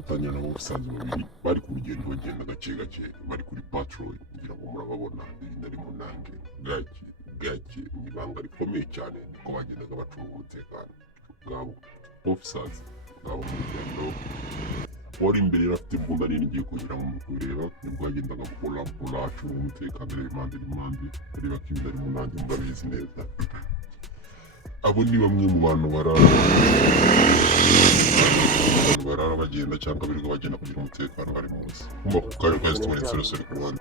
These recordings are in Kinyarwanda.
gufatanya n'abasaza babiri bari ku rugendo bagenda gake gake bari kuri patrol ngira ngo murababona ibintu ari mu nange gake mu ibanga rikomeye cyane ko bagendaga bacunga umutekano bwabo officers bwabo mu rugendo wari imbere afite imbunda nini igiye kugira ngo kureba nibwo yagendaga gukora acunga umutekano areba impande areba ko ibintu ari mu nange murabizi neza. Abo ni bamwe mu bantu barara bagenda cyangwa birirwa bagenda kugira umutekano bari munsi kumva ku kanya kwa Zitoni Sorosori ku Rwanda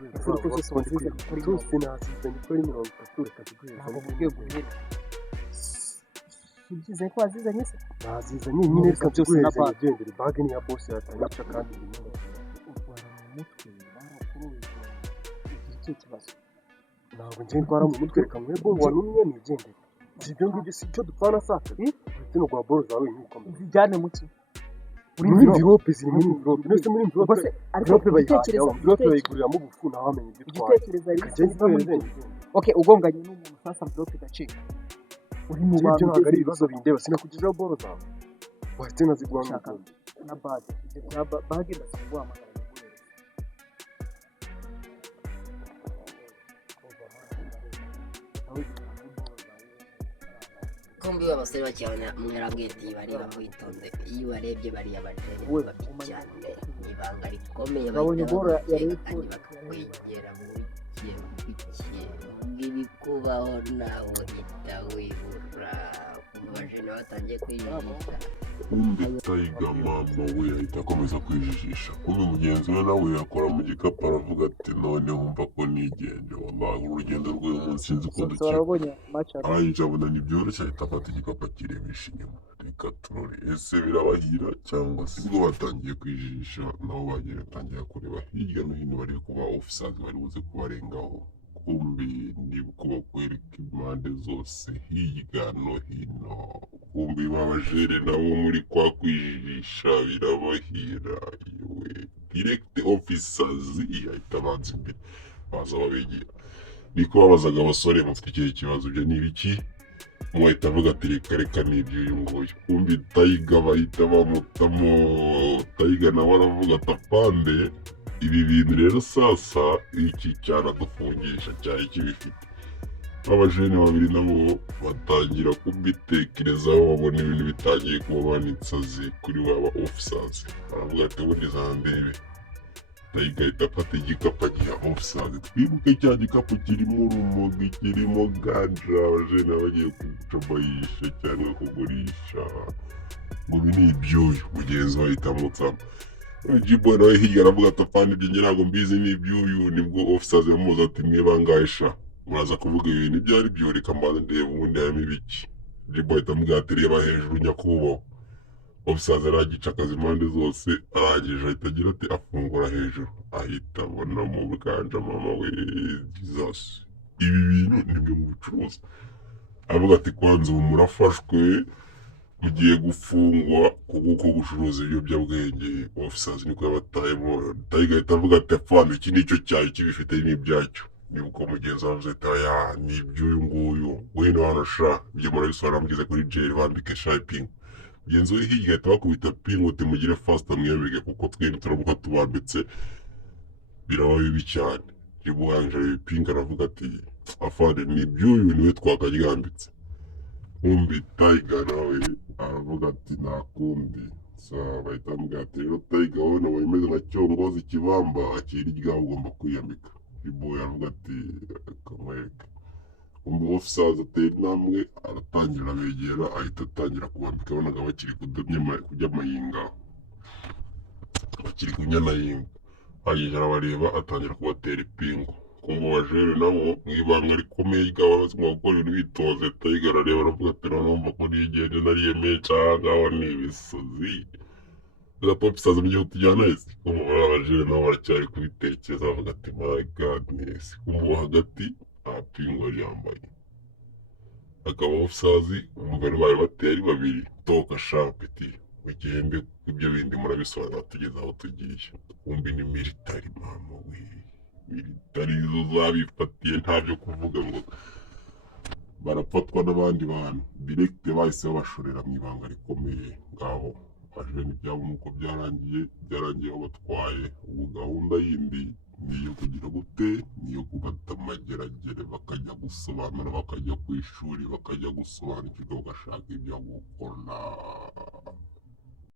ibyiza ko wazizanye se nazizanye nyine reka byose nagendere bage ni ya boss yatangica kandi urwara mu mutwe barakuruye ugira icyo kibazo ntabwo njye ndwara mu mutwe reka mwebwe wanumye nigendere ibyo ngibyo si cyo dupfana sasa zino gwa bolo zawe nyikomeye zijyane mu ki muri envelope ziri muri envelope ndetse muri envelope bayiguriramo ubufu nawe wamenye ibyo utwaye igitekerezo okay ugonganye n'umuntu sasa envelope igacika uri mu bantu ntabwo ari ibibazo bindeba sinakugejeho bolo zawe wahite naziguha na bage bage ndasiguha amagana kumbi abasore bakibona mwarabwiti bareba kwitonze iyo barebye bariya bajene babi cyane ibanga rikomeye bakakwegera muri ibikubaho nawe uhita wibura abajene batangiye kwijijisha kumbi Tiger mama we ahita akomeza kwijijisha kumbi mugenzi we nawe yakora mu gikapu aravuga ati none wumva ko nigenge wallahi urugendo rw'uyu munsi sinzi ko arangije abona ntibyoroshye ahita afata igikapu akirebesha inyuma reka turore ese birabahira cyangwa se ubwo batangiye kwijijisha nabo batangiye kureba hirya no hino bari kuba officers bari buze kubarengaho kumbi ndibuka bakwereka impande zose hirya no hino kumbi babajere nabo muri kwa kwijijisha birabahira yewe direct officers ahita abanza imbere baza babegera niko babazaga abasore bafite ikihe kibazo byo ni ibiki mwahita avuga ati reka n'ibyo uyu nguyu kumbi Tiger bahita bamutamo Tiger nawe aravuga ati apande ibi bintu rero sasa iki cyaradufungisha cyari kibifite abajene babiri nabo batangira kubitekerezaho babona ibintu bitangiye kuba banitsazi kuri baba officers baravuga ati ubundi zandebe Tiger ahita afata igikapu agiha officers twibuke cya gikapu kirimo urumogi kirimo ganja abajene bagiye kucobayisha cyangwa kugurisha ngo ibi ni ibyuyu mugenzi we ahita amutsamo Jibo nawe hirya aravuga ati apana ibyo njye ntabwo mbizi ni ibyuyu nibwo officers bamubaza ati mwe bangahe sha muraza kuvuga ibintu ibyo ari byo reka mbanze ndebe ubundi harimo ibiki Jibo ahita amubwira ati reba hejuru nyakubahwa officers aragica akazi impande zose arangije ahita agira ati afungura hejuru ahita abona mu bwanja mama we Jesus ibi bintu nibyo mu bucuruzi avuga ati kwanza ubu murafashwe mugiye gufungwa kuko gucuruza ibiyobyabwenge officers niko yabatayemo Tiger ahita avuga ati apana iki nicyo cyayo kibifite n'ibyacyo nibuko mugenzi wavuze ati ya ni iby'uyu nguyu wino hano sha ibyo murabisobanura mugeze kuri jail bandike shopping mugenzi we hirya ahita bakubita ping uti mugire fast mwemege kuko twene turabuka tubambitse biraba bibi cyane jibuhanje ping aravuga ati afande ni iby'uyu niwe twakaryambitse kumbi Tiger nawe aravuga ati nta kundi bahita bamubwira ati rero Tiger wowe nawe umeze nka cyongozi ikibamba akiri iryaho ugomba kwiyambika Jibo aravuga ati kamwereke kumbi officers atera intambwe aratangira abegera ahita atangira kubambika abonaga bakiri kujya amayinga bakiri kunyanayinga hagije arabareba atangira kubatera ipingu kumva abajere nabo mu ibanga rikomeye ryabo bazima gukora ibintu bitoze Tiger arareba aravuga ati numva ko nigende nariyemeye cyangwa ni ibisozi gato officers mu gihe tujyana ese kumva abajere nabo baracyari kubitekereza bavuga ati my godness kumva hagati apingu yari yambaye akaba officers umugore bari bateye ari babiri toka sharpeti ugende ibyo bindi murabisobanura tugeze aho tugiye kumbi ni military mama we military zo zabifatiye ntabyo kuvuga ngo barafatwa n'abandi bantu direct bahise babashorera mu ibanga rikomeye ngaho bajene ibyabo nuko byarangiye aho batwaye. Ubu gahunda yindi niyo kugira gute, niyo kubata amageragere bakajya gusobanura, bakajya ku ishuri bakajya gusobanukirwa bagashaka ibyo gukora.